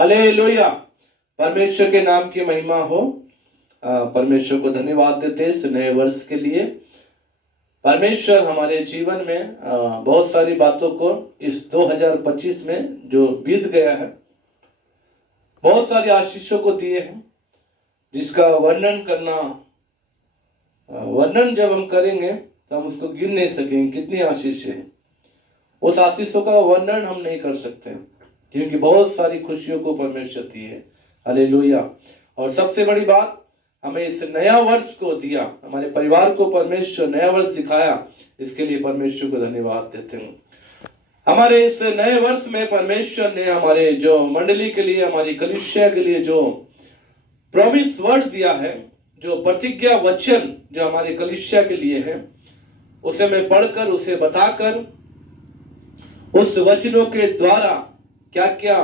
Hallelujah. परमेश्वर के नाम की महिमा हो। परमेश्वर को धन्यवाद देते हैं इस नए वर्ष के लिए। परमेश्वर हमारे जीवन में बहुत सारी बातों को इस 2025 में जो बीत गया है, बहुत सारी आशीषों को दिए हैं, जिसका वर्णन जब हम करेंगे तो हम उसको गिन नहीं सकेंगे कितनी आशीष है। उस आशीषों का वर्णन हम नहीं कर सकते, क्योंकि बहुत सारी खुशियों को परमेश्वर दी है। हालेलुया। और सबसे बड़ी बात, हमें इस नया वर्ष को दिया, हमारे परिवार को परमेश्वर नया वर्ष दिखाया, इसके लिए परमेश्वर को धन्यवाद देते हैं। हमारे इस नए वर्ष में परमेश्वर ने हमारे जो मंडली के लिए, हमारी कलीसिया के लिए जो प्रॉमिस वर्ड दिया है, जो प्रतिज्ञा वचन जो हमारे कलीसिया के लिए है, उसे मैं पढ़कर, उसे बताकर, उस वचनों के द्वारा क्या क्या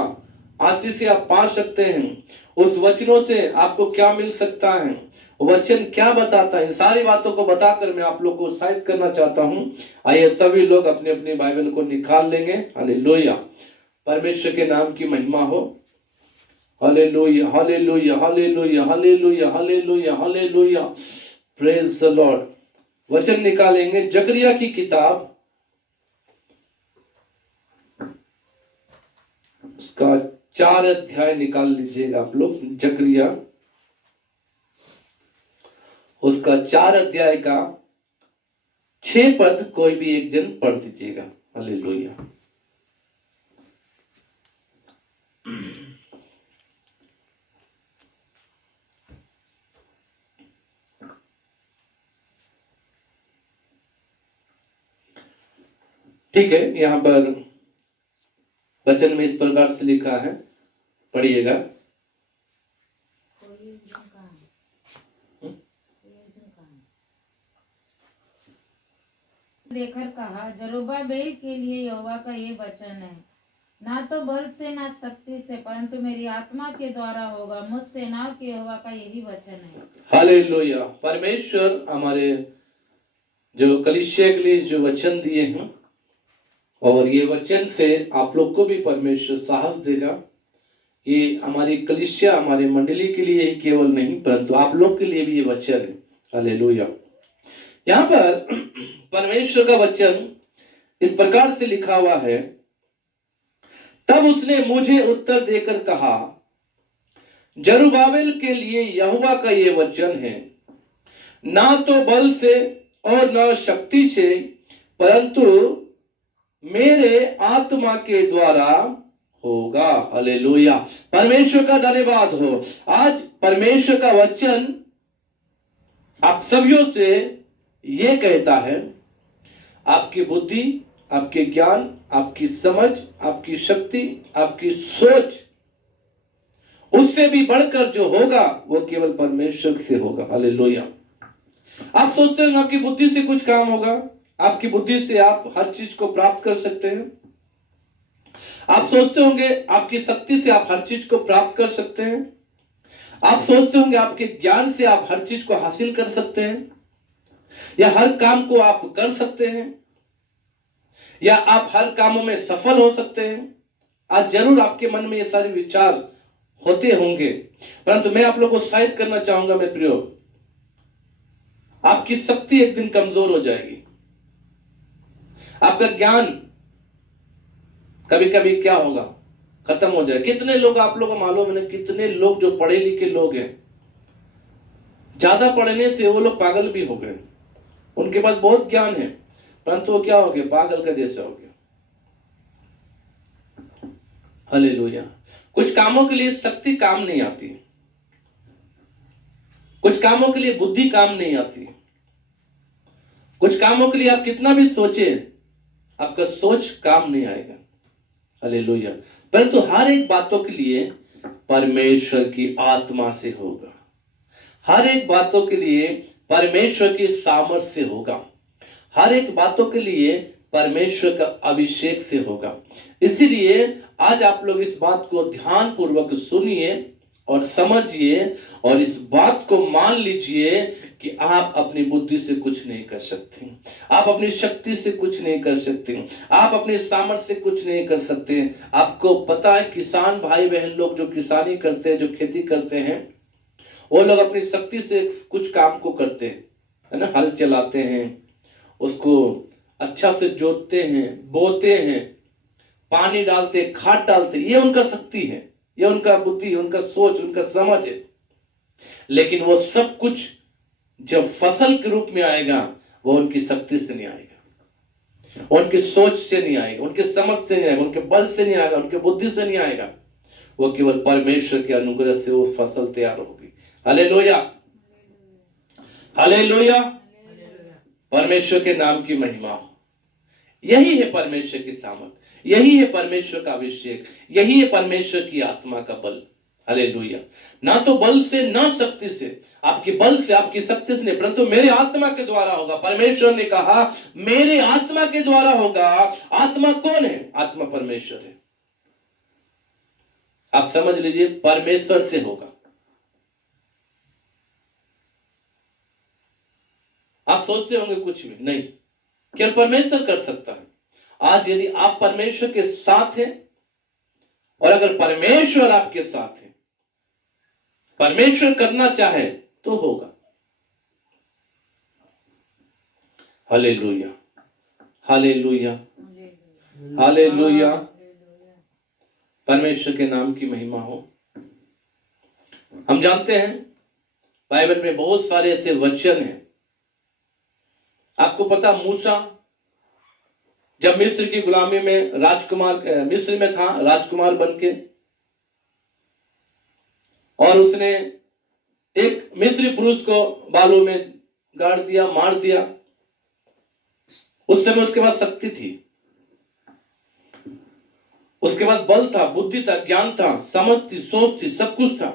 आशीष आप पा सकते हैं, उस वचनों से आपको क्या मिल सकता है, वचन क्या बताता है, इन सारी बातों को बताकर मैं आप लोग को उत्साहित करना चाहता हूं। आइए सभी लोग अपने अपने बाइबल को निकाल लेंगे। हालेलुया। परमेश्वर के नाम की महिमा हो। Hallelujah, hallelujah, hallelujah, hallelujah, hallelujah, hallelujah. Praise the Lord. वचन निकालेंगे जकरिया की किताब, उसका 4 अध्याय निकाल लीजिएगा आप लोग। जकरिया उसका 4 अध्याय का 6 पद कोई भी एक जन पढ़ दीजिएगा। हालेलुया। ठीक है, यहां पर वचन में इस प्रकार से लिखा है, पढ़िएगा। देकर कहा, जरुब्बाबेल के लिए यहोवा का ये वचन है, ना तो बल से ना शक्ति से, परंतु मेरी आत्मा के द्वारा होगा। मुझ सेनाओं के यहोवा का यही वचन है। हालेलुया। परमेश्वर हमारे जो कलीसिया के लिए जो वचन दिए हैं, और ये वचन से आप लोग को भी परमेश्वर साहस देगा। ये हमारी कलीसिया, हमारी मंडली के लिए केवल नहीं, परंतु आप लोग के लिए भी ये वचन है। हालेलुया। यहाँ पर परमेश्वर का वचन इस प्रकार से लिखा हुआ है, तब उसने मुझे उत्तर देकर कहा, जरुब्बाबेल के लिए यहोवा का ये वचन है, ना तो बल से और ना शक्ति से, परंतु मेरे आत्मा के द्वारा होगा। हालेलुया। परमेश्वर का धन्यवाद हो। आज परमेश्वर का वचन आप सभी से ये कहता है, आपकी बुद्धि, आपके ज्ञान, आपकी समझ, आपकी शक्ति, आपकी सोच, उससे भी बढ़कर जो होगा वो केवल परमेश्वर से होगा। हालेलुया। आप सोचते हैं आपकी बुद्धि से कुछ काम होगा, आपकी बुद्धि से आप हर चीज को प्राप्त कर सकते हैं। आप सोचते होंगे आपकी शक्ति से आप हर चीज को प्राप्त कर सकते हैं। आप सोचते होंगे आपके ज्ञान से आप हर चीज को हासिल कर सकते हैं, या हर काम को आप कर सकते हैं, या आप हर कामों में सफल हो सकते हैं। आज जरूर आपके मन में ये सारे विचार होते होंगे, परंतु मैं आप लोगों को उत्साहित करना चाहूंगा मेरे प्रियो, आपकी शक्ति एक दिन कमजोर हो जाएगी। आपका ज्ञान कभी कभी क्या होगा, खत्म हो जाए। कितने लोग आप लोगों को मालूम है, कितने लोग जो पढ़े लिखे लोग हैं, ज्यादा पढ़ने से वो लोग पागल भी हो गए। उनके पास बहुत ज्ञान है, परंतु वो क्या हो गए, पागल का जैसा हो गया। हालेलुया। कुछ कामों के लिए शक्ति काम नहीं आती, कुछ कामों के लिए बुद्धि काम नहीं आती, कुछ कामों के लिए आप कितना भी सोचे, आपका सोच काम नहीं आएगा। हालेलुया। परंतु हर एक बातों के लिए परमेश्वर की आत्मा से होगा, हर एक बातों के लिए परमेश्वर की सामर्थ्य से होगा, हर एक बातों के लिए परमेश्वर का अभिषेक से होगा। इसीलिए आज आप लोग इस बात को ध्यान पूर्वक सुनिए और समझिए, और इस बात को मान लीजिए कि आप अपनी बुद्धि से कुछ नहीं कर सकते, आप अपनी शक्ति से कुछ नहीं कर सकते, आप अपने सामर्थ्य से कुछ नहीं कर सकते। आपको पता है किसान भाई बहन लोग जो किसानी करते हैं, जो खेती करते हैं, वो लोग अपनी शक्ति से कुछ काम को करते हैं, है ना। हल चलाते हैं, उसको अच्छा से जोतते हैं, बोते हैं, पानी डालते, खाद डालते, ये उनका शक्ति है, ये उनका बुद्धि, उनका सोच, उनका समझ है। लेकिन वो सब कुछ जब फसल के रूप में आएगा, वो उनकी शक्ति से नहीं आएगा, उनकी सोच से नहीं आएगा, उनके समझ से नहीं आएगा, उनके बल से नहीं आएगा, उनके बुद्धि से नहीं आएगा। वो केवल परमेश्वर के अनुग्रह से वो फसल तैयार होगी। हालेलुया, हालेलुया, परमेश्वर के नाम की महिमा हो। यही है परमेश्वर की सामर्थ, यही है परमेश्वर का अभिषेक, यही है परमेश्वर की आत्मा का बल। हालेलुया। ना तो बल से, ना शक्ति से, आपके बल से, आपकी शक्ति से नहीं, परंतु मेरे आत्मा के द्वारा होगा। परमेश्वर ने कहा मेरे आत्मा के द्वारा होगा। आत्मा कौन है? आत्मा परमेश्वर है। आप समझ लीजिए, परमेश्वर से होगा। आप सोचते होंगे कुछ भी नहीं, केवल परमेश्वर कर सकता है। आज यदि आप परमेश्वर के साथ हैं, और अगर परमेश्वर आपके साथ है, परमेश्वर करना चाहे तो होगा। हालेलुया, हालेलुया, हालेलुया, परमेश्वर के नाम की महिमा हो। हम जानते हैं बाइबल में बहुत सारे ऐसे वचन हैं। आपको पता, मूसा जब मिस्र की गुलामी में राजकुमार, मिस्र में था राजकुमार बनके, और उसने एक मिस्री पुरुष को बालों में गाड़ दिया, मार दिया। उस समय उसके पास शक्ति थी, उसके बाद बल था, बुद्धि था, ज्ञान था, समझ थी, सोच थी, सब कुछ था।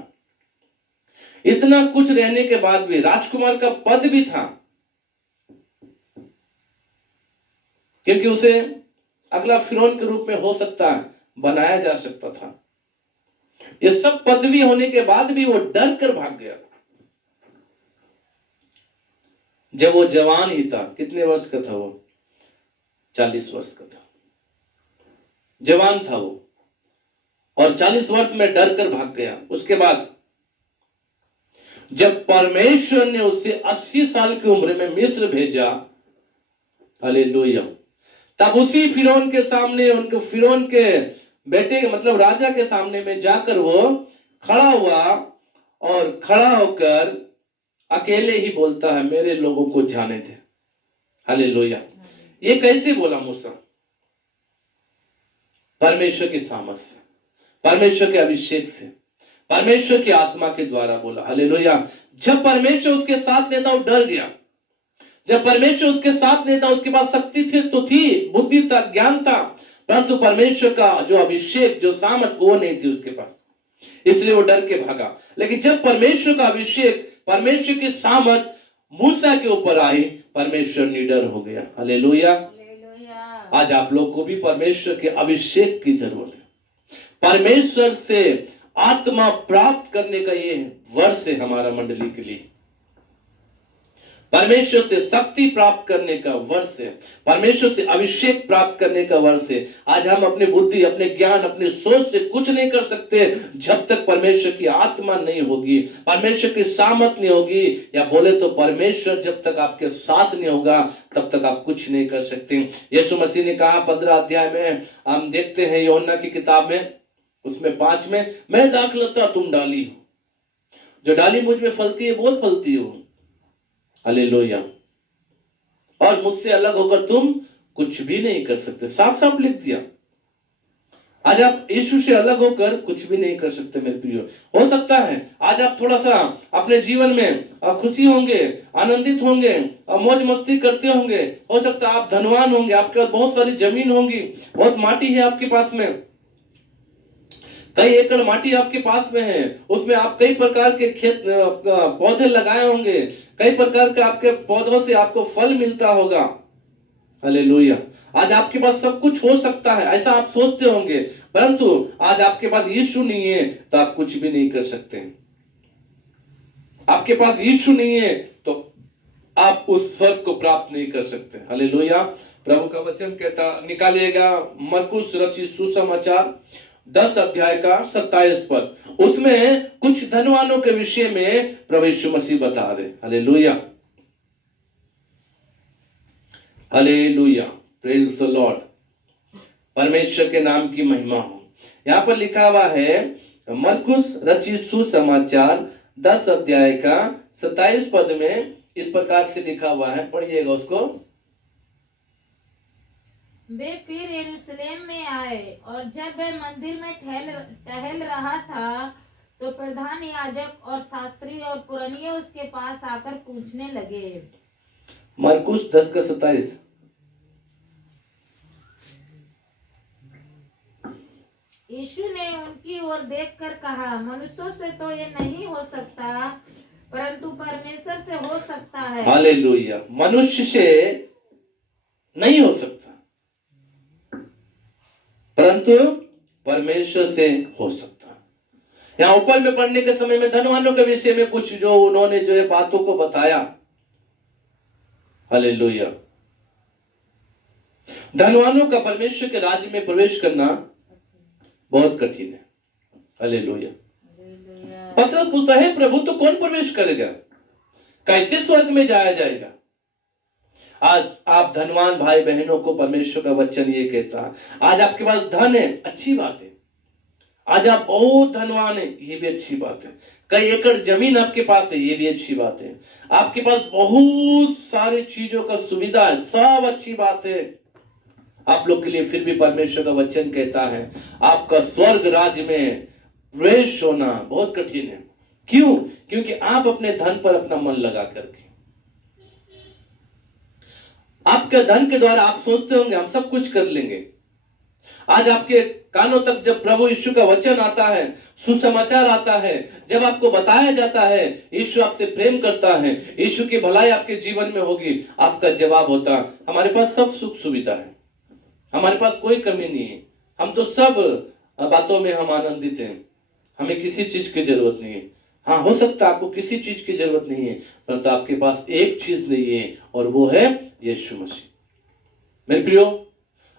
इतना कुछ रहने के बाद भी राजकुमार का पद भी था, क्योंकि उसे अगला फिरौन के रूप में हो सकता है बनाया जा सकता था। ये सब पदवी होने के बाद भी वो डर कर भाग गया। जब वो जवान ही था, कितने वर्ष का था वो? 40 वर्ष का था, जवान था वो, और 40 वर्ष में डर कर भाग गया। उसके बाद जब परमेश्वर ने उसे 80 साल की उम्र में मिस्र भेजा, हालेलुया, तब उसी फिरौन के सामने, उनके फिरौन के बेटे मतलब राजा के सामने में जाकर वो खड़ा हुआ, और खड़ा होकर अकेले ही बोलता है मेरे लोगों को जाने दे। हालेलुया। ये कैसे बोला मूसा? परमेश्वर की सामर्थ से, परमेश्वर के अभिषेक से, परमेश्वर की आत्मा के द्वारा बोला। हालेलुया। जब परमेश्वर उसके साथ नहीं था, वो डर गया। जब परमेश्वर उसके साथ नहीं था, उसके पास शक्ति थी तो थी, बुद्धि था, ज्ञान था, परंतु परमेश्वर का जो अभिषेक, जो सामर्थ, वो नहीं थी उसके पास, इसलिए वो डर के भागा। लेकिन जब परमेश्वर का अभिषेक, परमेश्वर की सामर्थ मूसा के ऊपर आई, परमेश्वर निडर हो गया। हालेलुया। आज आप लोग को भी परमेश्वर के अभिषेक की जरूरत है। परमेश्वर से आत्मा प्राप्त करने का ये वर्ष है हमारा मंडली के लिए। परमेश्वर से शक्ति प्राप्त करने का वर्ष है, परमेश्वर से अभिषेक प्राप्त करने का वर्ष है। आज हम अपनी बुद्धि, अपने ज्ञान, अपने सोच से कुछ नहीं कर सकते जब तक परमेश्वर की आत्मा नहीं होगी, परमेश्वर की सामर्थ नहीं होगी, या बोले तो परमेश्वर जब तक आपके साथ नहीं होगा तब तक आप कुछ नहीं कर सकते। यीशु मसीह ने कहा 15 अध्याय में, हम देखते हैं यूहन्ना की किताब में, उसमें 5 में, मैं दाखलता तुम डाली हो, जो डाली मुझ में फलती है बहुत फलती हो। हालेलुया। और मुझसे अलग होकर तुम कुछ भी नहीं कर सकते, साफ साफ लिख दिया। आज आप यीशु से अलग होकर कुछ भी नहीं कर सकते मेरे प्रियो। हो सकता है आज आप थोड़ा सा अपने जीवन में खुशी होंगे, आनंदित होंगे, मौज मस्ती करते होंगे, हो सकता है आप धनवान होंगे, आपके पास बहुत सारी जमीन होंगी, बहुत माटी है आपके पास में, कई एकड़ माटी आपके पास में है, उसमें आप कई प्रकार के खेत पौधे लगाए होंगे, कई प्रकार के आपके पौधों से आपको फल मिलता होगा। हालेलुया। आज आपके पास सब कुछ हो सकता है, ऐसा आप सोचते होंगे, परंतु आज आपके पास यीशु नहीं है तो आप कुछ भी नहीं कर सकते। आपके पास यीशु नहीं है तो आप उस स्वर्ग को प्राप्त नहीं कर सकते। हालेलुया। प्रभु का वचन कहता, निकालिएगा मरकुस रचित सुसमाचार 10 अध्याय का 27 पद। उसमें कुछ धनवानों के विषय में प्रभु यीशु मसीह बता रहे। Hallelujah, hallelujah, praise the Lord. परमेश्वर के नाम की महिमा हो। यहाँ पर लिखा हुआ है मरकुस रचित सुसमाचार 10 अध्याय का 27 पद में इस प्रकार से लिखा हुआ है, पढ़िएगा उसको। वे फिर यरूशलेम में आए और जब वह मंदिर में टहल रहा था तो प्रधान याजक और शास्त्री और पुरनिये उसके पास आकर पूछने लगे। मरकुस 10 का 27। यीशु ने उनकी ओर देखकर कहा, मनुष्यों से तो ये नहीं हो सकता, परंतु परमेश्वर से हो सकता है। हालेलुया। मनुष्य से नहीं हो सकता, परंतु परमेश्वर से हो सकता। यहाँ ऊपर में पढ़ने के समय में धनवानों के विषय में कुछ जो उन्होंने जो है बातों को बताया। हालेलुया। धनवानों का परमेश्वर के राज्य में प्रवेश करना बहुत कठिन है। हालेलुया। पतरस पूछता है, प्रभु तो कौन प्रवेश करेगा, कैसे स्वर्ग में जाया जाएगा? आज आप धनवान भाई बहनों को परमेश्वर का वचन ये कहता है, आज आपके पास धन है, अच्छी बात है। आज आप बहुत धनवान है, ये भी अच्छी बात है। कई एकड़ जमीन आपके पास है, ये भी अच्छी बात है। आपके पास बहुत सारी चीजों का सुविधा है, सब अच्छी बात है आप लोग के लिए। फिर भी परमेश्वर का वचन कहता है आपका स्वर्ग राज्य में प्रवेश होना बहुत कठिन है। क्यों? क्योंकि आप अपने धन पर अपना मन लगा करके, आपके धन के द्वारा आप सोचते होंगे हम सब कुछ कर लेंगे। आज आपके कानों तक जब प्रभु यीशु का वचन आता है, सुसमाचार आता है, जब आपको बताया जाता है यीशु आपसे प्रेम करता है, यीशु की भलाई आपके जीवन में होगी, आपका जवाब होता हमारे पास सब सुख सुविधा है, हमारे पास कोई कमी नहीं है, हम तो सब बातों में हम आनंदित हैं, हमें किसी चीज की जरूरत नहीं है। हाँ, हो सकता है आपको किसी चीज की जरूरत नहीं है, परंतु आपके पास एक चीज नहीं है और वो है यीशु मसीह। मेरे प्रियो,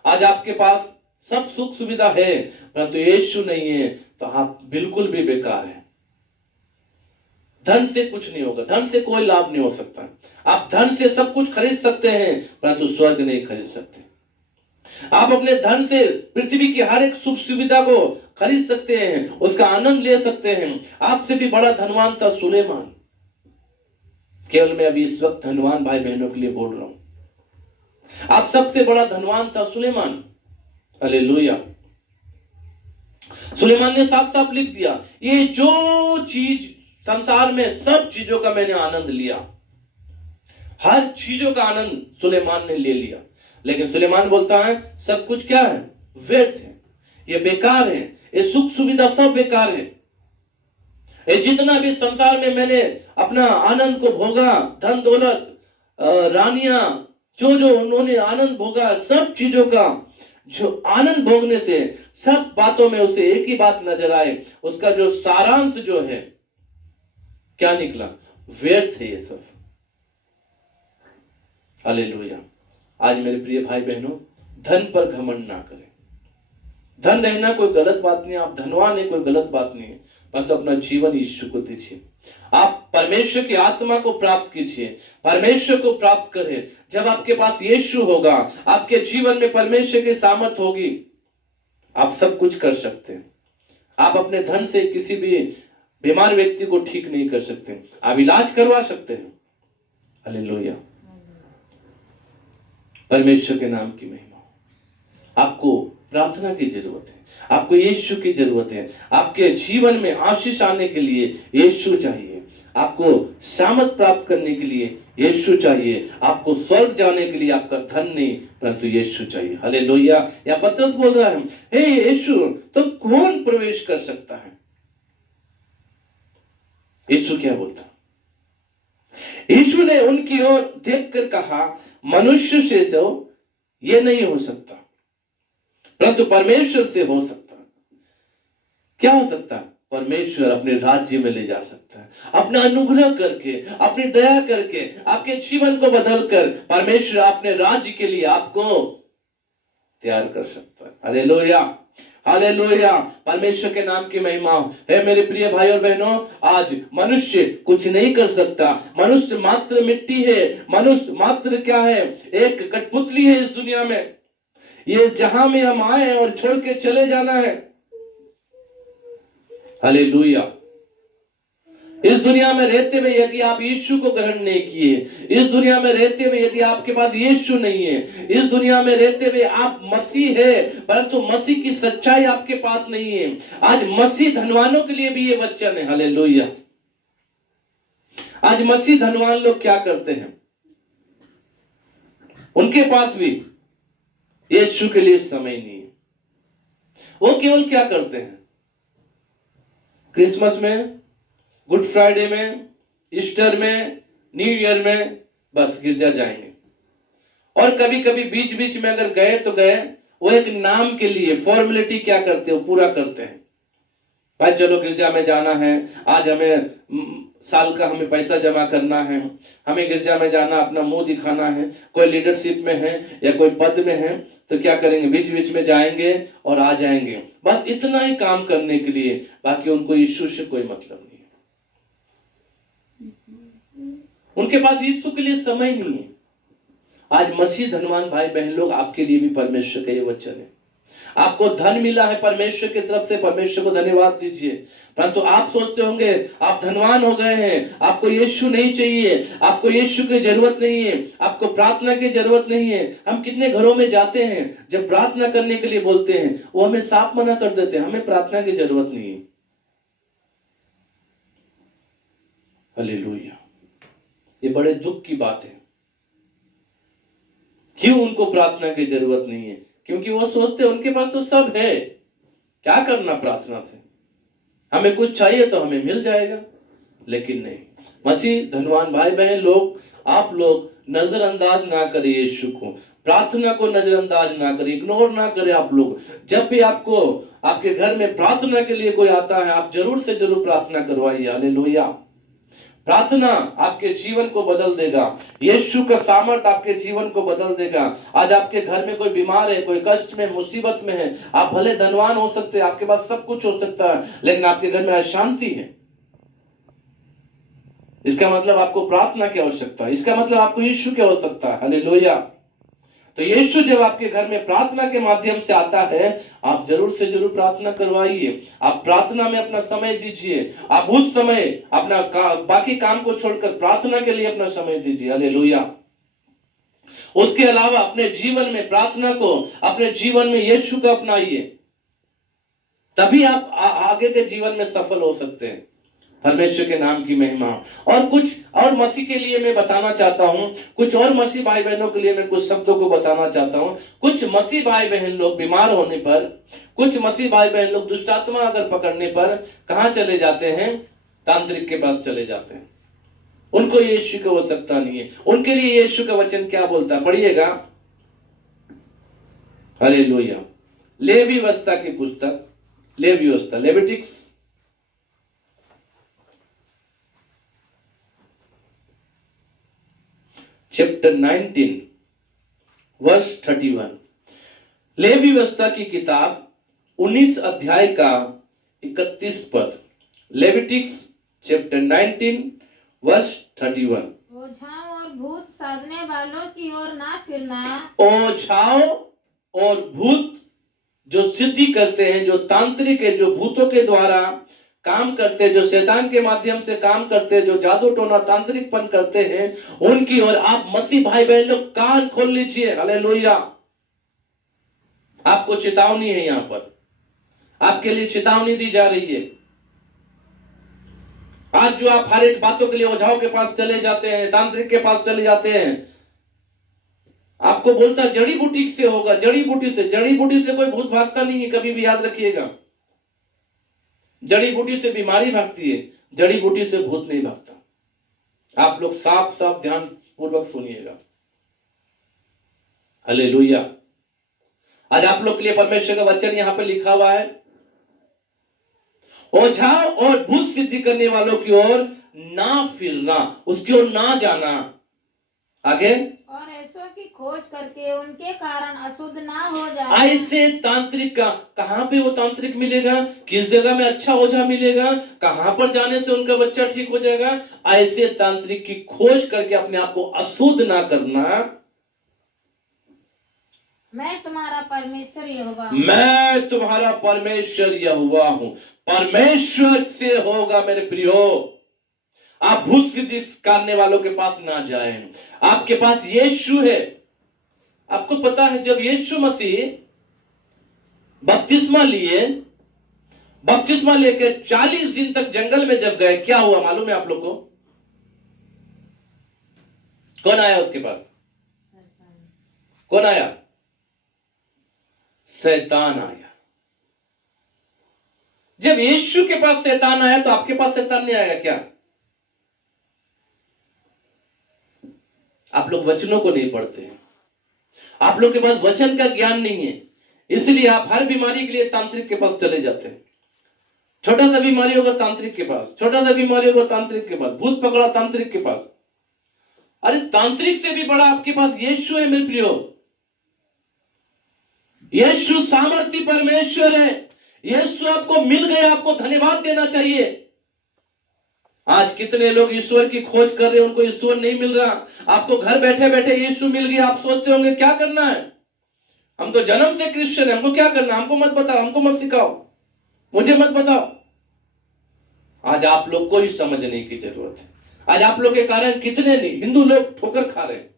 आज आपके पास सब सुख सुविधा है परंतु यीशु नहीं है तो आप बिल्कुल भी बेकार है। धन से कुछ नहीं होगा, धन से कोई लाभ नहीं हो सकता। आप धन से सब कुछ खरीद सकते हैं परंतु स्वर्ग नहीं खरीद सकते। आप अपने धन से पृथ्वी की हर एक सुख सुविधा को खरीद सकते हैं, उसका आनंद ले सकते हैं। आपसे भी बड़ा धनवान था सुलेमान। केवल मैं अभी इस वक्त धनवान भाई बहनों के लिए बोल रहा हूं। आप सबसे बड़ा धनवान था सुलेमान। हालेलुया। सुलेमान ने साफ साफ लिख दिया, ये जो चीज संसार में सब चीजों का मैंने आनंद लिया, हर चीजों का आनंद सुलेमान ने ले लिया। लेकिन सुलेमान बोलता है सब कुछ क्या है? व्यर्थ है, ये बेकार है, ये सुख सुविधा सब बेकार है। ये जितना भी संसार में मैंने अपना आनंद को भोगा, धन दौलत, रानियां, जो जो उन्होंने आनंद भोगा, सब चीजों का जो आनंद भोगने से सब बातों में उसे एक ही बात नजर आए, उसका जो सारांश जो है क्या निकला? व्यर्थ है ये सब। हालेलुया। आज मेरे प्रिय भाई बहनों, धन पर घमंड ना करें। धन रहना कोई गलत बात नहीं, आप धनवान है कोई गलत बात नहीं है, परंतु अपना जीवन यीशु को दीजिए। आप परमेश्वर की आत्मा को प्राप्त कीजिए, परमेश्वर को प्राप्त करें। जब आपके पास यीशु होगा, आपके जीवन में परमेश्वर की सामर्थ होगी, आप सब कुछ कर सकते हैं। आप अपने धन से किसी भी बीमार व्यक्ति को ठीक नहीं कर सकते, आप इलाज करवा सकते हैं। हालेलुया। परमेश्वर के नाम की महिमा। आपको प्रार्थना की जरूरत है, आपको यीशु की जरूरत है। आपके जीवन में आशीष आने के लिए यीशु चाहिए, आपको सामर्थ प्राप्त करने के लिए यीशु चाहिए, आपको स्वर्ग जाने के लिए आपका धन नहीं परंतु यीशु चाहिए। हालेलुया। या पतरस बोल रहा है, हे यीशु, तो कौन प्रवेश कर सकता है? यीशु क्या बोलता? यीशु ने उनकी ओर देखकर कहा, मनुष्य से तो ये नहीं हो सकता परंतु परमेश्वर से हो सकता। क्या हो सकता? परमेश्वर अपने राज्य में ले जा सकता है। अपना अनुग्रह करके, अपनी दया करके, आपके जीवन को बदलकर परमेश्वर अपने राज्य के लिए आपको तैयार कर सकता है। हालेलुया, हालेलुया, परमेश्वर के नाम की महिमा है। मेरे प्रिय भाई और बहनों, आज मनुष्य कुछ नहीं कर सकता। मनुष्य मात्र मिट्टी है। मनुष्य मात्र क्या है? एक कठपुतली है इस दुनिया में। ये जहां में हम आए और छोड़ के चले जाना है। हालेलुया। इस दुनिया में रहते हुए यदि आप यीशु को ग्रहण नहीं किए, इस दुनिया में रहते हुए यदि आपके पास यीशु नहीं है, इस दुनिया में रहते हुए आप मसीह है परंतु मसीह की सच्चाई आपके पास नहीं है। आज मसीह धनवानों के लिए भी ये वचन है। हालेलुया। आज मसीह धनवान लोग क्या करते हैं? उनके पास भी यीशु के लिए समय नहीं है। वो केवल क्या करते हैं? क्रिसमस में, गुड फ्राइडे में, ईस्टर में, न्यू ईयर में बस गिरजा जाएंगे। और कभी कभी बीच बीच में अगर गए तो गए, वो एक नाम के लिए फॉर्मेलिटी क्या करते हो, पूरा करते हैं। भाई चलो गिरजा में जाना है, आज हमें साल का हमें पैसा जमा करना है, हमें गिरजा में जाना, अपना मुंह दिखाना है। कोई लीडरशिप में है या कोई पद में है तो क्या करेंगे? बीच बीच में जाएंगे और आ जाएंगे, बस इतना ही काम करने के लिए। बाकी उनको यीशु से कोई मतलब नहीं है। उनके पास यीशु के लिए समय नहीं है। आज मसीह धनवान भाई बहन लोग, आपके लिए भी परमेश्वर का ये वचन है। आपको धन मिला है परमेश्वर की तरफ से, परमेश्वर को धन्यवाद दीजिए। परंतु आप सोचते होंगे आप धनवान हो गए हैं, आपको यीशु नहीं चाहिए, आपको यीशु की जरूरत नहीं है, आपको प्रार्थना की जरूरत नहीं है। हम कितने घरों में जाते हैं, जब प्रार्थना करने के लिए बोलते हैं वो हमें साफ मना कर देते हैं, हमें प्रार्थना की जरूरत नहीं है। हालेलुया। ये बड़े दुख की बात है। क्यों उनको प्रार्थना की जरूरत नहीं है? क्योंकि वो सोचते हैं उनके पास तो सब है, क्या करना प्रार्थना से, हमें कुछ चाहिए तो हमें मिल जाएगा। लेकिन नहीं, मसीह धनवान भाई बहन लोग, आप लोग नजरअंदाज ना करें यीशु को, प्रार्थना को नजरअंदाज ना करें, इग्नोर ना करें। आप लोग जब भी आपको आपके घर में प्रार्थना के लिए कोई आता है, आप जरूर से जरूर प्रार्थना करवाइए। हालेलुया। प्रार्थना आपके जीवन को बदल देगा। यीशु का सामर्थ आपके जीवन को बदल देगा। आज आपके घर में कोई बीमार है, कोई कष्ट में, मुसीबत में है, आप भले धनवान हो सकते हैं, आपके पास सब कुछ हो सकता है, लेकिन आपके घर में अशांति है, इसका मतलब आपको प्रार्थना की आवश्यकता है, इसका मतलब आपको यीशु की आवश्यकता है। हालेलुया। तो यीशु जब आपके घर में प्रार्थना के माध्यम से आता है, आप जरूर से जरूर प्रार्थना करवाइए। आप प्रार्थना में अपना समय दीजिए। आप उस समय अपना बाकी काम को छोड़कर प्रार्थना के लिए अपना समय दीजिए। हालेलुया। उसके अलावा अपने जीवन में प्रार्थना को, अपने जीवन में यीशु को अपनाइए, तभी आप आगे के जीवन में सफल हो सकते हैं। परमेश्वर के नाम की महिमा। और कुछ और मसीह के लिए मैं बताना चाहता हूं, कुछ और मसीह भाई बहनों के लिए मैं कुछ शब्दों को बताना चाहता हूं। कुछ मसीह भाई बहन लोग बीमार होने पर, कुछ मसीह भाई बहन लोग दुष्टात्मा अगर पकड़ने पर कहां चले जाते हैं? तांत्रिक के पास चले जाते हैं। उनको यीशु की आवश्यकता नहीं है। उनके लिए यीशु का वचन क्या बोलता है? पढ़िएगा। हालेलुया। लेवी व्यवस्था की पुस्तक, लेवी व्यवस्था, लेविटिक्स चैप्टर 19 वर्स 31। लेवी व्यवस्था की किताब 19 अध्याय का 31 पद। लेविटिक्स चैप्टर 19 वर्स 31। ओझाओं और भूत साधने वालों की ओर ना फिरना। ओझाओं और भूत जो सिद्धि करते हैं, जो तांत्रिक है, जो भूतों के द्वारा काम करते हैं, जो शैतान के माध्यम से काम करते हैं, जो जादू टोना तांत्रिकपन करते हैं, उनकी ओर आप मसीह भाई बहन लोग कान खोल लीजिए। हालेलुया। आपको चेतावनी है, यहां पर आपके लिए चेतावनी दी जा रही है। आज जो आप हर एक बातों के लिए ओझाओं के पास चले जाते हैं, तांत्रिक के पास चले जाते हैं, आपको बोलता जड़ी बूटी से होगा, जड़ी बूटी से। जड़ी बूटी से कोई भूत भागता नहीं है, कभी भी याद रखिएगा। जड़ी बूटी से बीमारी भागती है, जड़ी बूटी से भूत नहीं भागता। आप लोग साफ साफ ध्यान पूर्वक सुनिएगा। हालेलुया। आज आप लोग के लिए परमेश्वर का वचन यहां पे लिखा हुआ है। ओझा और भूत सिद्धि करने वालों की ओर ना फिरना, उसकी ओर ना जाना। आगे, और ऐसों की खोज करके उनके कारण अशुद्ध ना हो जाए। ऐसे तांत्रिक का कहां पे वो तांत्रिक मिलेगा, किस जगह में अच्छा ओझा मिलेगा, कहां पर जाने से उनका बच्चा ठीक हो जाएगा, ऐसे तांत्रिक की खोज करके अपने आप को अशुद्ध ना करना। मैं तुम्हारा परमेश्वर यहोवा हूँ। मैं तुम्हारा परमेश्वर यहोवा हूं। परमेश्वर से होगा मेरे प्रियो। आप भूत सिद्धि करने वालों के पास ना जाएं। आपके पास यीशु है। आपको पता है जब यीशु मसीह बपतिस्मा लिए, बपतिस्मा लेकर 40 दिन तक जंगल में जब गए, क्या हुआ मालूम है आप लोग को? कौन आया उसके पास? कौन आया? शैतान आया। जब यीशु के पास शैतान आया तो आपके पास शैतान नहीं आएगा क्या? आप लोग वचनों को नहीं पढ़ते हैं, आप लोग के पास वचन का ज्ञान नहीं है, इसलिए आप हर बीमारी के लिए तांत्रिक के पास चले जाते हैं। छोटा सा बीमारी होगा तांत्रिक के पास, छोटा सा बीमारी होगा तांत्रिक के पास, भूत पकड़ा तांत्रिक के पास। अरे तांत्रिक से भी बड़ा आपके पास यीशु है मेरे प्रियो। यीशु सामर्थी परमेश्वर है। यीशु आपको मिल गए, आपको धन्यवाद देना चाहिए। आज कितने लोग ईश्वर की खोज कर रहे हैं, उनको ईश्वर नहीं मिल रहा। आपको घर बैठे बैठे यीशु मिल गया, आप सोचते होंगे क्या करना है, हम तो जन्म से क्रिश्चियन है, हमको क्या करना, हमको मत बताओ, हमको मत सिखाओ, मुझे मत बताओ। आज आप लोग को ही समझने की जरूरत है। आज आप लोग के कारण कितने नहीं हिंदू लोग ठोकर खा रहे हैं।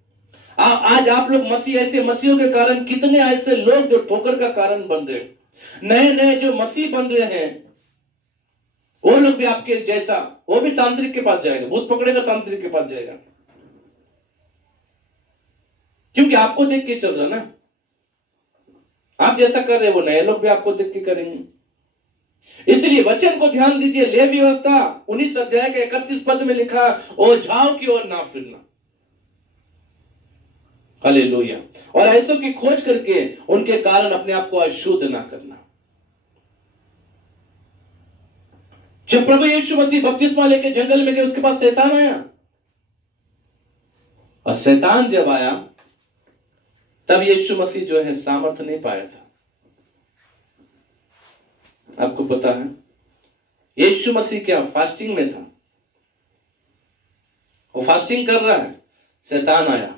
आज आप लोग मसीह, ऐसे मसीहों के कारण कितने ऐसे लोग जो ठोकर का कारण बन रहे हैं। नए नए जो मसीह बन रहे हैं वो लोग भी आपके जैसा, वो भी तांत्रिक के पास जाएगा, भूत पकड़ेगा तांत्रिक के पास जाएगा, क्योंकि आपको देख के चल रहा ना। आप जैसा कर रहे हो वो नए लोग भी आपको देख के करेंगे। इसलिए वचन को ध्यान दीजिए। लेवी व्यवस्था 19 अध्याय के 31 पद में लिखा, ओझाओं की ओर ना फिरना। हालेलुया। और ऐसों की खोज करके उनके कारण अपने आप को अशुद्ध ना करना। जब प्रभु यीशु मसीह बपतिस्मा लेके जंगल में गए, उसके पास शैतान आया, और शैतान जब आया तब यीशु मसीह जो है सामर्थ्य नहीं पाया था। आपको पता है यीशु मसीह क्या फास्टिंग में था, वो फास्टिंग कर रहा है, शैतान आया।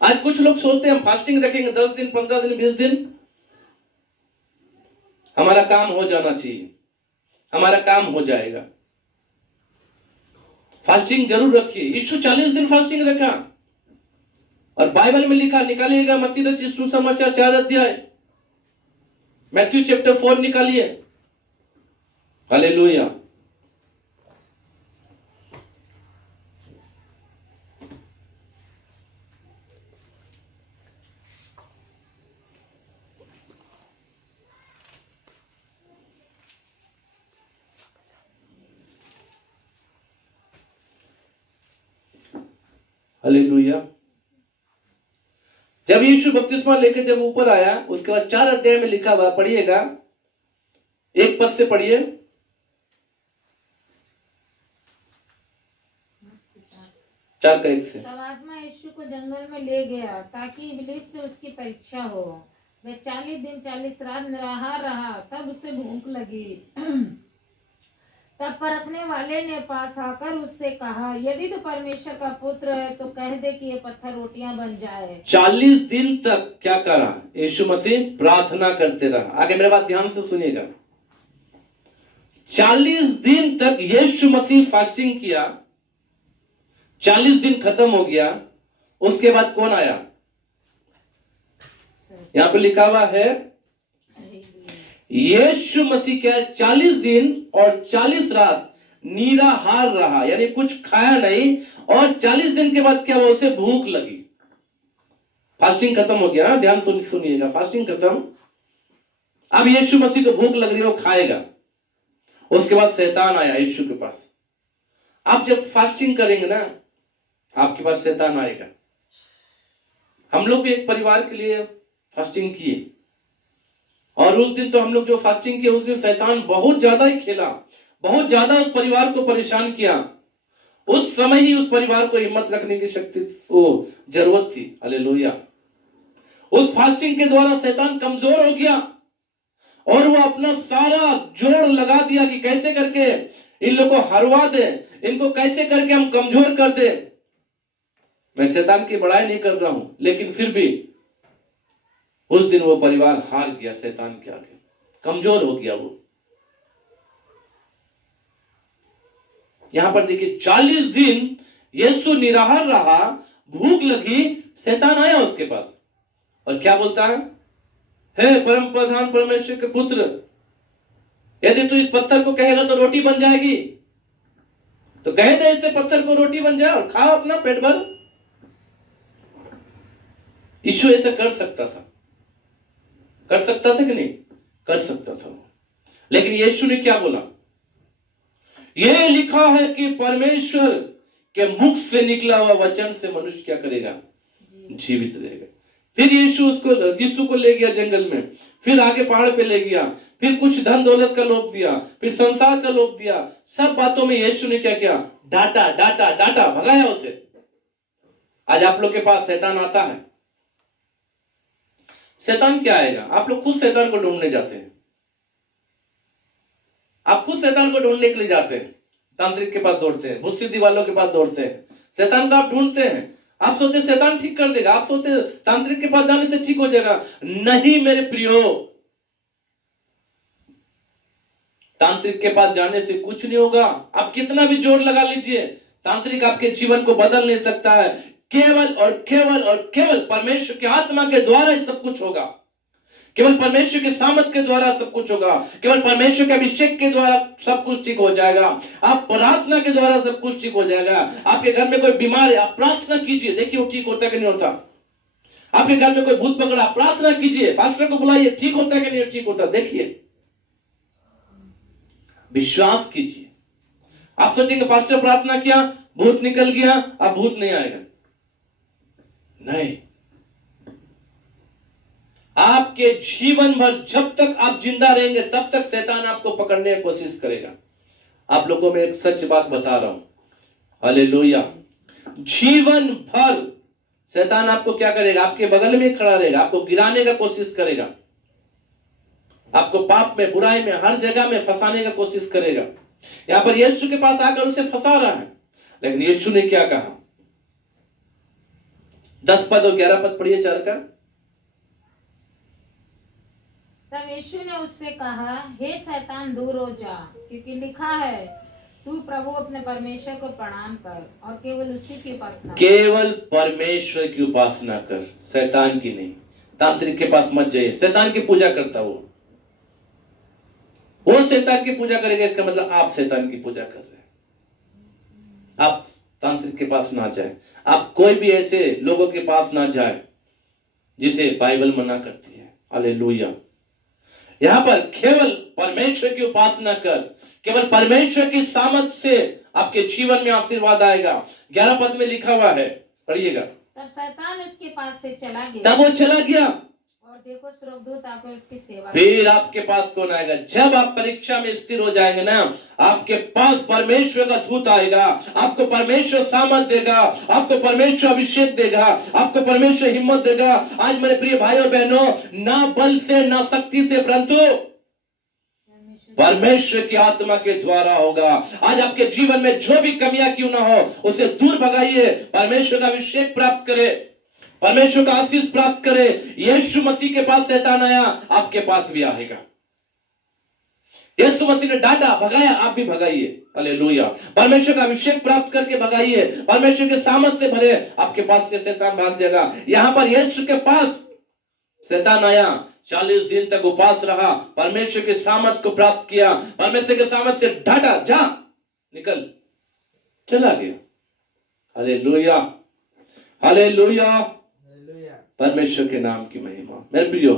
आज कुछ लोग सोचते हैं हम फास्टिंग रखेंगे 10 दिन 15 दिन 20 दिन, हमारा काम हो जाना चाहिए, हमारा काम हो जाएगा। फास्टिंग जरूर रखिए। यीशु 40 दिन फास्टिंग रखा, और बाइबल में लिखा, निकालिएगा मत्ती रचित सुसमाचार 4 अध्याय, मैथ्यू चैप्टर 4 निकालिए। हालेलुया। हालेलुया। जब यीशु बपतिस्मा लेकर जब ऊपर आया, उसके बाद 4 अध्याय में लिखा हुआ, पढ़िएगा, 1 पद से पढ़िए। 4 का 1 से। तब आत्मा यीशु को जंगल में ले गया ताकि इब्लीस से उसकी परीक्षा हो। वह 40 दिन 40 रात निराहार रहा। तब उसे भूख लगी। तब परखने वाले ने पास आकर उससे कहा, यदि तू परमेश्वर का पुत्र है तो कह दे कि ये पत्थर रोटियां बन जाए। 40 दिन तक क्या करा यीशु मसीह? प्रार्थना करते रहा। आगे मेरे बात ध्यान से सुनिएगा। 40 दिन तक यीशु मसीह फास्टिंग किया। 40 दिन खत्म हो गया, उसके बाद कौन आया? यहां पे लिखा हुआ है यीशु मसीह क्या 40 दिन और 40 रात निराहार रहा, यानी कुछ खाया नहीं, और 40 दिन के बाद क्या हुआ? उसे भूख लगी। फास्टिंग खत्म हो गया, ध्यान सुनिएगा, फास्टिंग खत्म। अब यीशु मसीह को भूख लग रही है, वो खाएगा। उसके बाद शैतान आया यीशु के पास। आप जब फास्टिंग करेंगे ना, आपके पास शैतान आएगा। हम लोग भी एक परिवार के लिए फास्टिंग किए, और उस दिन तो हम लोग जो फास्टिंग किए, उस दिन शैतान बहुत ज्यादा ही खेला, बहुत ज्यादा उस परिवार को परेशान किया। उस समय ही उस परिवार को हिम्मत रखने की शक्ति वो जरूरत थी। हालेलुया। उस फास्टिंग के द्वारा शैतान कमजोर हो गया और वो अपना सारा जोर लगा दिया कि कैसे करके इन लोगों को हरवा दे, इनको कैसे करके हम कमजोर कर दे। मैं शैतान की बड़ाई नहीं कर रहा हूं, लेकिन फिर भी उस दिन वो परिवार हार गया शैतान के आगे, कमजोर हो गया वो। यहां पर देखिए 40 दिन यीशु निराहार रहा, भूख लगी, शैतान आया उसके पास और क्या बोलता है, हे परम प्रधान परमेश्वर के पुत्र, यदि तू इस पत्थर को कहेगा तो रोटी बन जाएगी, तो कहे दे इससे पत्थर को रोटी बन जाए और खाओ अपना पेट भर। यीशु ऐसा कर सकता था, कर सकता था कि नहीं? कर सकता था। लेकिन यीशु ने क्या बोला? यह लिखा है कि परमेश्वर के मुख से निकला हुआ वचन से मनुष्य क्या करेगा? जीवित रहेगा। फिर यीशु को ले गया जंगल में, फिर आगे पहाड़ पे ले गया, फिर कुछ धन दौलत का लोभ दिया, फिर संसार का लोभ दिया। सब बातों में यीशु ने क्या किया? डांटा डांटा डांटा, भगाया उसे। आज आप लोग के पास शैतान आता है। शैतान क्या आएगा? आप लोग खुद शैतान को ढूंढने जाते हैं, आप खुद शैतान को ढूंढने के लिए जाते हैं, तांत्रिक के पास दौड़ते हैं, भूत सिद्धि वालों के पास दौड़ते हैं, शैतान को आप ढूंढते हैं। आप सोचते शैतान ठीक कर देगा, आप सोचते तांत्रिक के पास जाने से ठीक हो जाएगा। नहीं मेरे प्रियो, तांत्रिक के पास जाने से कुछ नहीं होगा। आप कितना भी जोर लगा लीजिए, तांत्रिक आपके जीवन को बदल नहीं सकता है। केवल और केवल और केवल परमेश्वर के आत्मा के द्वारा ही सब कुछ होगा, केवल परमेश्वर के सामर्थ के द्वारा सब कुछ होगा, केवल परमेश्वर के अभिषेक के द्वारा सब कुछ ठीक हो जाएगा। आप प्रार्थना के द्वारा सब कुछ ठीक हो जाएगा। आपके घर में कोई बीमार है, आप प्रार्थना कीजिए, देखिए वो ठीक होता है कि नहीं होता। आपके घर में कोई भूत पकड़ा, प्रार्थना कीजिए, पास्टर को बुलाइए, ठीक होता है कि नहीं ठीक होता, देखिए, विश्वास कीजिए। आप सोचेंगे पास्टर प्रार्थना किया, भूत निकल गया, अब भूत नहीं आएगा। नहीं, आपके जीवन भर जब तक आप जिंदा रहेंगे तब तक शैतान आपको पकड़ने की कोशिश करेगा। आप लोगों में एक सच बात बता रहा हूं, हालेलुया। जीवन भर शैतान आपको क्या करेगा? आपके बगल में खड़ा रहेगा, आपको गिराने का कोशिश करेगा, आपको पाप में, बुराई में, हर जगह में फंसाने का कोशिश करेगा। यहां पर यीशु के पास आकर उसे फंसा रहा है, लेकिन यीशु ने क्या कहा? 10 पद और 11 पद पढ़िए 4 का। तब यीशु ने उससे कहा, हे शैतान दूर हो जा, क्योंकि लिखा है, तू प्रभु अपने परमेश्वर को प्रणाम कर और केवल उसी की उपासना कर। केवल परमेश्वर की उपासना कर, शैतान की नहीं। तांत्रिक के पास मत जाइए, शैतान की पूजा करता वो शैतान की पूजा करेगा, इसका मतलब आप शैतान की पूजा कर रहे हैं। आप तांत्रिक के पास ना जाए, आप कोई भी ऐसे लोगों के पास ना जाए जिसे बाइबल मना करती है। हालेलुया। यहां पर केवल परमेश्वर की उपासना कर, केवल परमेश्वर की सामर्थ से आपके जीवन में आशीर्वाद आएगा। 11 पद में लिखा हुआ है, पढ़िएगा। तब शैतान उसके पास से चला गया, तब वो चला गया और देखो स्वर्गदूत आकर उसकी सेवा। फिर आपके पास कौन आएगा? जब आप परीक्षा में स्थिर हो जाएंगे ना, आपके पास परमेश्वर का दूत आएगा, आपको परमेश्वर सामर्थ देगा, आपको परमेश्वर अभिषेक देगा, आपको परमेश्वर हिम्मत देगा। आज मेरे प्रिय भाइयों बहनों, ना बल से ना शक्ति से, परंतु परमेश्वर की आत्मा के द्वारा होगा। आज आपके जीवन में जो भी कमियां क्यों ना हो, उसे दूर भगाइए, परमेश्वर का अभिषेक प्राप्त करे, परमेश्वर का आशीष प्राप्त करे। यीशु मसीह के पास शैतान आया, आपके पास भी आएगा। यीशु मसीह ने डांटा, भगाया, आप भी भगाइए। हालेलुया। परमेश्वर का अभिषेक प्राप्त करके भगाइए, परमेश्वर के सामर्थ से भरे, आपके पास से शैतान भाग जाएगा। यहां पर यीशु के पास शैतान आया, 40 दिन तक उपास रहा, परमेश्वर के सामर्थ को प्राप्त किया, परमेश्वर के सामर्थ से डांटा, जा निकल, चला गया। हालेलुया, हालेलुया, परमेश्वर के नाम की महिमा। मेरे प्रियो,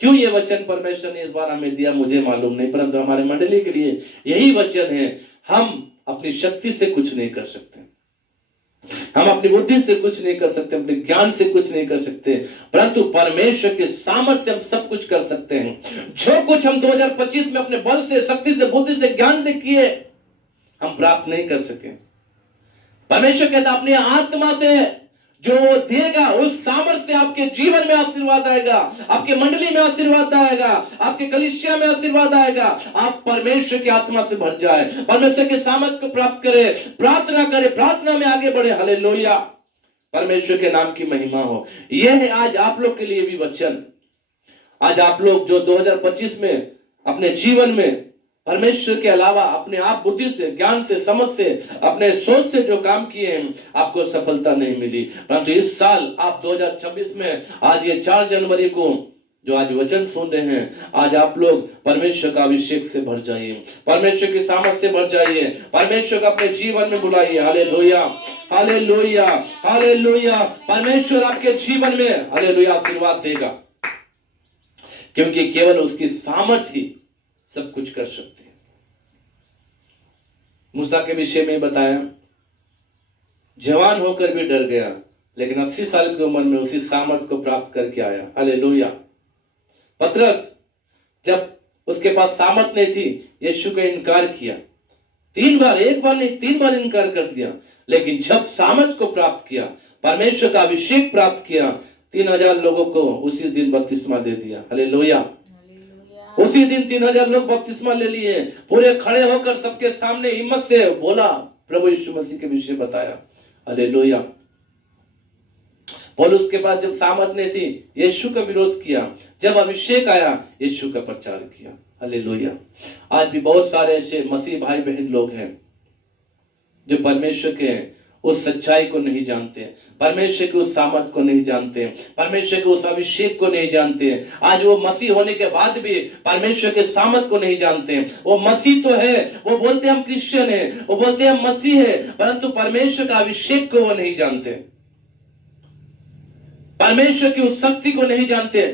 क्यों ये वचन परमेश्वर ने इस बार हमें दिया मुझे मालूम नहीं, परंतु हमारे मंडली के लिए यही वचन है। हम अपनी शक्ति से कुछ नहीं कर सकते, हम अपनी बुद्धि से कुछ नहीं कर सकते, अपने ज्ञान से कुछ नहीं कर सकते, परंतु परमेश्वर के सामर्थ्य से हम सब कुछ कर सकते हैं। जो कुछ हम 2025 में अपने बल से, शक्ति से, बुद्धि से, ज्ञान से किए, हम प्राप्त नहीं कर सके। परमेश्वर कहता अपनी आत्मा से जो वो देगा, उस सामर्थ्य से आपके जीवन में आशीर्वाद आएगा, आपके मंडली में आशीर्वाद आएगा, आपके कलीसिया में आशीर्वाद आएगा। आप परमेश्वर की आत्मा से भर जाए, परमेश्वर के सामर्थ्य को प्राप्त करे, प्रार्थना करे, प्रार्थना में आगे बढ़े। हालेलुया, परमेश्वर के नाम की महिमा हो। यह है आज आप लोग के लिए भी वचन। आज आप लोग जो 2025 में अपने जीवन में परमेश्वर के अलावा अपने आप बुद्धि से, ज्ञान से, समझ से, अपने सोच से जो काम किए हैं, आपको सफलता नहीं मिली, परंतु इस साल आप 2026 में आज ये 4 जनवरी को जो आज वचन सुन रहे हैं, आज आप लोग परमेश्वर का अभिषेक से भर जाइए, परमेश्वर की सामर्थ से भर जाइए, परमेश्वर को अपने जीवन में बुलाइए। Hallelujah, hallelujah, hallelujah. परमेश्वर आपके जीवन में हालेलुया आशीर्वाद देगा, क्योंकि केवल उसकी सामर्थ्य ही सब कुछ कर सकते हैं। मूसा के विषय में बताया, जवान होकर भी डर गया, लेकिन 80 साल की उम्र में उसी सामर्थ को प्राप्त करके आया। हालेलुया। पतरस जब उसके पास सामर्थ नहीं थी, यीशु का इनकार किया 3 बार, एक बार नहीं 3 बार इनकार कर दिया, लेकिन जब सामर्थ को प्राप्त किया, परमेश्वर का अभिषेक प्राप्त किया, 3000 लोगों को उसी दिन बपतिस्मा दे दिया। हालेलुया। उसी दिन 3000 लोग बपतिस्मा ले लिए, पूरे खड़े होकर सबके सामने हिम्मत से बोला, प्रभु यीशु मसीह के विषय बताया। हालेलुया। पौलुस के पास जब सामर्थ नहीं थी, यीशु का विरोध किया, जब अभिषेक आया, यीशु का प्रचार किया। हालेलुया। आज भी बहुत सारे ऐसे मसीह भाई बहन लोग हैं जो परमेश्वर के उस सच्चाई को नहीं जानते, परमेश्वर के उस सामर्थ को नहीं जानते, परमेश्वर के उस अभिषेक को नहीं जानते। आज वो मसीह होने के बाद भी परमेश्वर के सामर्थ को नहीं जानते। वो मसीह तो है, वो बोलते हम क्रिश्चियन हैं, वो बोलते हम मसीह है, परंतु परमेश्वर का अभिषेक को वो नहीं जानते, परमेश्वर की उस शक्ति को नहीं जानते।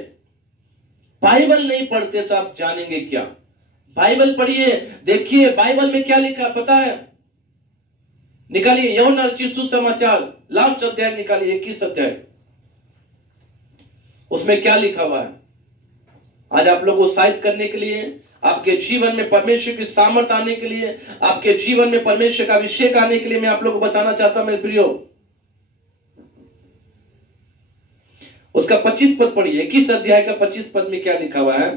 बाइबल नहीं पढ़ते तो आप जानेंगे क्या? बाइबल पढ़िए, देखिए बाइबल में क्या लिखा पता है। निकालिए यूहन्ना रचित सुसमाचार लास्ट अध्याय निकालिए, 21 अध्याय, उसमें क्या लिखा हुआ है। आज आप लोग को उत्साहित करने के लिए, आपके जीवन में परमेश्वर की सामर्थ आने के लिए, आपके जीवन में परमेश्वर का अभिषेक आने के लिए मैं आप लोग को बताना चाहता हूं मेरे प्रियो। उसका 25 पद पढ़िए, 21 अध्याय का 25 पद में क्या लिखा हुआ है।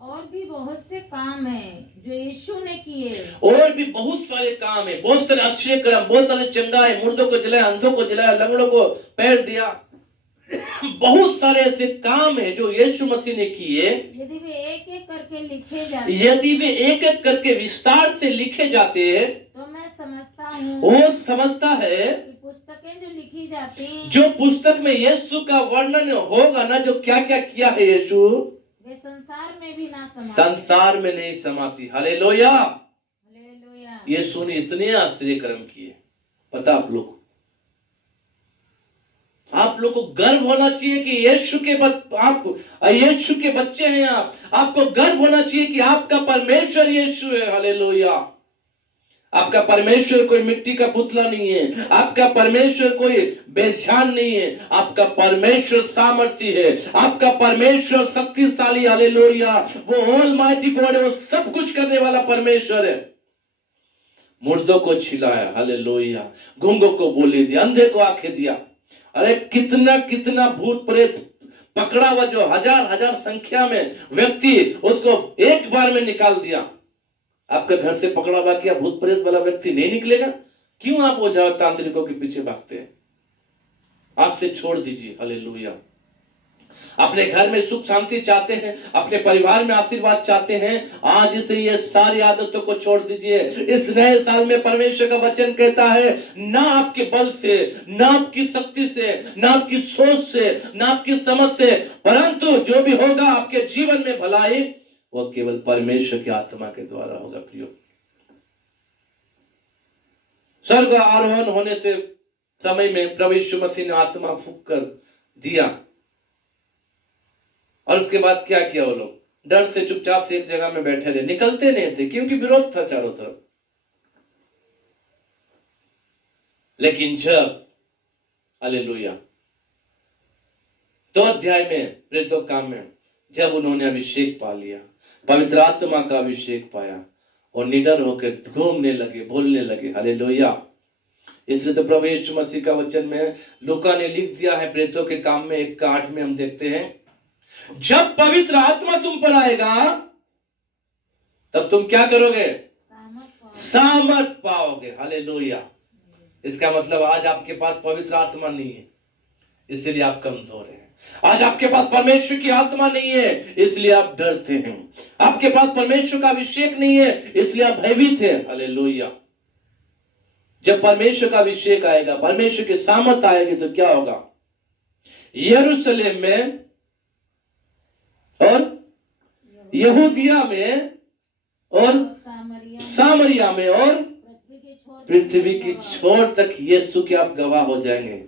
और भी बहुत से काम है जो यीशु ने किए, और भी बहुत सारे काम है, बहुत सारे आश्चर्य कर्म, बहुत सारे चंगाए, मुर्दों को जलाया, अंधों को जलाया, लंगड़ों को पैर दिया। बहुत सारे ऐसे काम है जो यीशु मसीह ने किए। यदि वे एक एक करके लिखे जाते, यदि वे एक एक करके विस्तार से लिखे जाते हैं, तो मैं समझता हूँ, वो समझता है कि पुस्तकें जो लिखी जाती, जो पुस्तक में यीशु का वर्णन होगा ना, जो क्या क्या किया है यीशु, वे संसार में भी ना समाती, संसार में नहीं समाती। हालेलुया। हालेलुया। यीशु ने इतने आश्चर्य कर्म किए, पता आप लोग को गर्व होना चाहिए कि आप यीशु के बच्चे हैं। आपको गर्व होना चाहिए कि आपका परमेश्वर यीशु है। हालेलुया। आपका परमेश्वर कोई मिट्टी का पुतला नहीं है, आपका परमेश्वर कोई बेजान नहीं है, आपका परमेश्वर सामर्थी है, आपका परमेश्वर शक्तिशाली। हालेलुया। वो ऑलमाइटी गॉड है, वो सब कुछ करने वाला परमेश्वर है। मुर्दों को छिलाया, हालेलुया, गूंगों को बोली दी, अंधे को आंखें दिया। अरे कितना कितना भूत प्रेत पकड़ा हुआ, जो हजार संख्या में व्यक्ति, उसको एक बार में निकाल दिया। आपके घर से पकड़ा हुआ क्या भूत प्रेत वाला व्यक्ति नहीं निकलेगा? क्यों आप ओझा तांत्रिकों के पीछे भागते हैं? आज से छोड़ दीजिए। हालेलुया। अपने घर में सुख शांति चाहते हैं, अपने परिवार में आशीर्वाद चाहते हैं, आज से ये सारी आदतों को छोड़ दीजिए। इस नए साल में परमेश्वर का वचन कहता है, ना आपके बल से, ना आपकी शक्ति से, ना आपकी सोच से, ना आपकी समझ से, परंतु जो भी होगा आपके जीवन में भलाई, वो केवल परमेश्वर की आत्मा के द्वारा होगा। प्रियो, स्वर्ग आरोहण होने से समय में प्रभु यीशु मसीह ने आत्मा फूंक कर दिया, और उसके बाद क्या किया? वो लोग डर से चुपचाप से एक जगह में बैठे रहे, निकलते नहीं थे, क्योंकि विरोध था चारों तरफ। लेकिन जब हालेलुया। 2 अध्याय में प्रेरितों के काम में जब उन्होंने अभिषेक पा लिया, पवित्र आत्मा का अभिषेक पाया और निडर होकर घूमने लगे, बोलने लगे। हालेलुया। इसलिए तो प्रभु यीशु मसीह का वचन में लूका ने लिख दिया है, प्रेरितों के काम में 1:8 में हम देखते हैं, जब पवित्र आत्मा तुम पर आएगा तब तुम क्या करोगे? सामर्थ पाओगे। हालेलुया। इसका मतलब आज आपके पास पवित्र आत्मा नहीं है, इसलिए आप कमजोर हैं। आज आपके पास परमेश्वर की आत्मा नहीं है, इसलिए आप डरते हैं। आपके पास परमेश्वर का अभिषेक नहीं है, इसलिए आप भयभीत हैं। हालेलुया। जब परमेश्वर का अभिषेक आएगा, परमेश्वर की सामर्थ आएगी, तो क्या होगा? यरूशलेम में और यहूदिया में और सामरिया में और पृथ्वी की छोर तक यीशु के आप गवाह हो जाएंगे।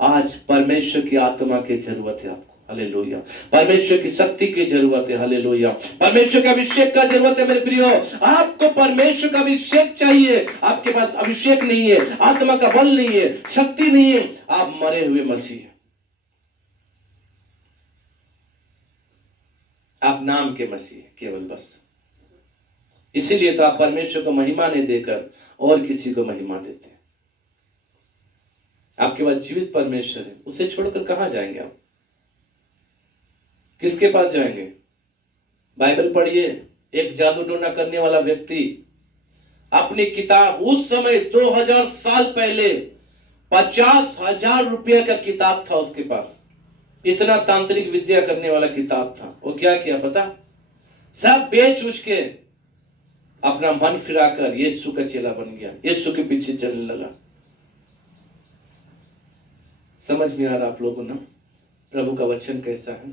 आज परमेश्वर की आत्मा की जरूरत है आपको। हालेलुया। परमेश्वर की शक्ति की जरूरत है। हालेलुया। परमेश्वर का अभिषेक का जरूरत है। मेरे प्रियो, आपको परमेश्वर का अभिषेक चाहिए। आपके पास अभिषेक नहीं है, आत्मा का बल नहीं है, शक्ति नहीं है, आप मरे हुए मसीह, आप नाम के मसीह केवल, बस। इसीलिए तो आप परमेश्वर को महिमा नहीं देकर और किसी को महिमा देते हैं। आपके पास जीवित परमेश्वर है, उसे छोड़कर कहां जाएंगे आप? किसके पास जाएंगे? बाइबल पढ़िए। एक जादू टोना करने वाला व्यक्ति अपनी किताब, उस समय 2000 साल पहले 50,000 रुपये का किताब था उसके पास, इतना तांत्रिक विद्या करने वाला किताब था। वो क्या किया पता? सब बेच उच के अपना मन फिराकर यीशु का चेला बन गया, यीशु के पीछे चलने लगा। समझ में आ रहा आप लोगों ना प्रभु का वचन कैसा है,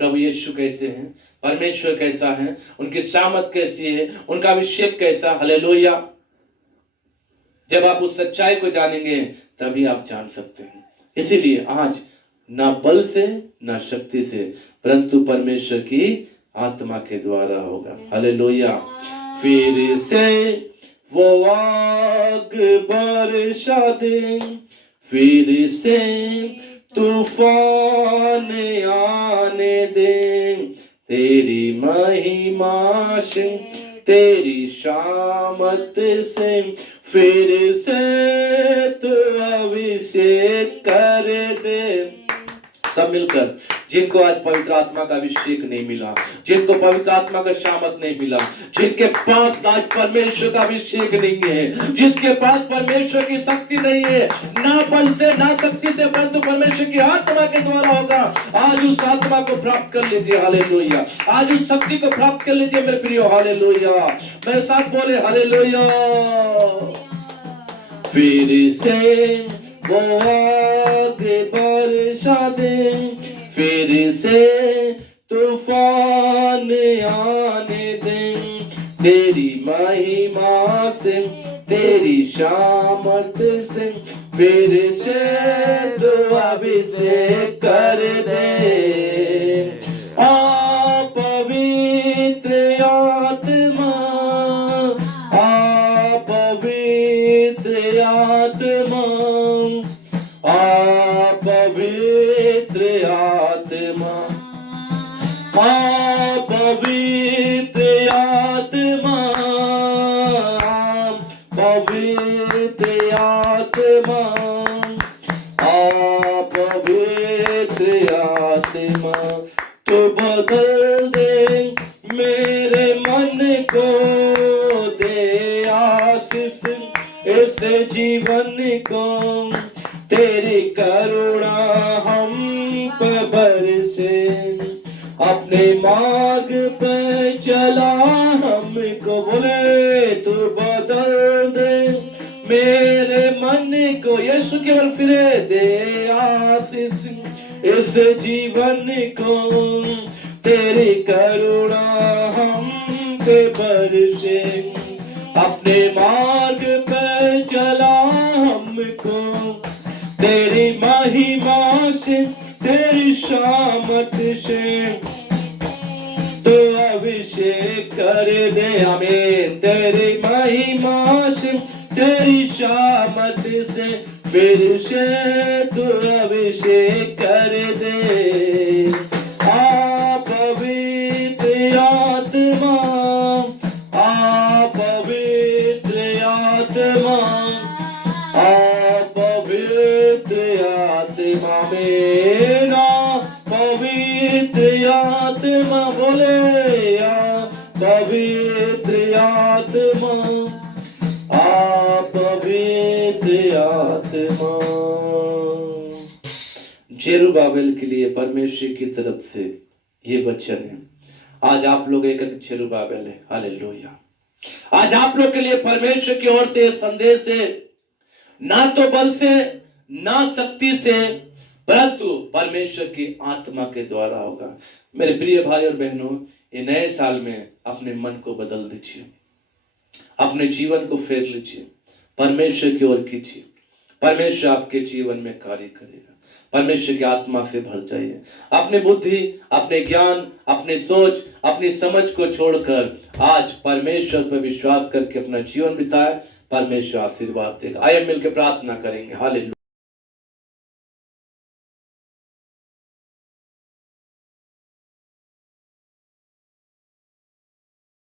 प्रभु यीशु कैसे हैं, परमेश्वर कैसा है, उनकी सामर्थ कैसी है, उनका अभिषेक कैसा। हालेलुया। जब आप उस सच्चाई को जानेंगे तभी आप जान सकते हैं। इसीलिए आज ना बल से ना शक्ति से, परंतु परमेश्वर की आत्मा के द्वारा होगा। हालेलुया। फिर से वो आग बरसा दे, फिर से तूफान आने दे, तेरी महिमा से, तेरी शामत से, फिर से तू अभिषेक कर दे। सब मिलकर, जिनको आज पवित्र आत्मा का अभिषेक नहीं मिला, जिनको पवित्र आत्मा का शामत नहीं मिला, जिनके पास आज परमेश्वर का अभिषेक नहीं है, जिसके पास परमेश्वर की शक्ति नहीं है, ना बल से ना शक्ति से, परंतु परमेश्वर की आत्मा के द्वारा होगा, आज उस आत्मा को प्राप्त कर लीजिए। हालेलुया। आज उस शक्ति को प्राप्त कर लीजिए मेरे प्रियो। हालेलुया। मेरे साथ बोले हालेलुया। फिर से वो आग बरसा दे, फिर से तूफान आने दे, तेरी महिमा से, तेरी शामत से, फिर से तू अभिषेक कर दे। आ पवित्र आत्मा, आ पवित्र आत्मा, आ पवित्र आत्मा, आ पवित्र आत्मा, पवित्र आत्मा, आ पवित्र आत्मा, तो बदल दे मेरे मन को, दे आशीष इस जीवन को, तेरी करुणा हम पर बरसे, अपने मार्ग पे चला हमको। बोले तू बदल दे मेरे मन को, यीशु केवल फिरे, दे आशीष इस जीवन को, तेरी करुणा हम पे बरसे, अपने मार्ग पे चला हमको, तेरी महिमा से, तेरी शामत से, तो अभिषेक कर दे हमें, तेरी महिमा से, तेरी शामत से, फिर से तू अभिषेक कर दे। आ पवित्र आत्मा, आ पवित्र आत्मा, आ पवित्र आत्मा मेरा, पवित्र आत्मा बोले, आ पवित्र आत्मा, आ पवित्र आत्मा। जेरुबाबेल के लिए परमेश्वर की तरफ से ये वचन है। आज आप लोग एक जेरुबाबेल है। हालेलुया। आज आप लोग के लिए परमेश्वर की ओर से संदेश है, ना तो बल से ना शक्ति से, परंतु परमेश्वर की आत्मा के द्वारा होगा। मेरे प्रिय भाई और बहनों, ये नए साल में अपने मन को बदल दीजिए, अपने जीवन को फेर लीजिए, परमेश्वर की ओर कीजिए। परमेश्वर आपके जीवन में कार्य करेगा। परमेश्वर की आत्मा से भर जाइए। अपनी बुद्धि, अपने ज्ञान, अपने सोच, अपनी समझ को छोड़कर आज परमेश्वर पर विश्वास करके अपना जीवन बिताए। परमेश्वर आशीर्वाद देगा। आइए मिलकर प्रार्थना करेंगे। हालेलुया।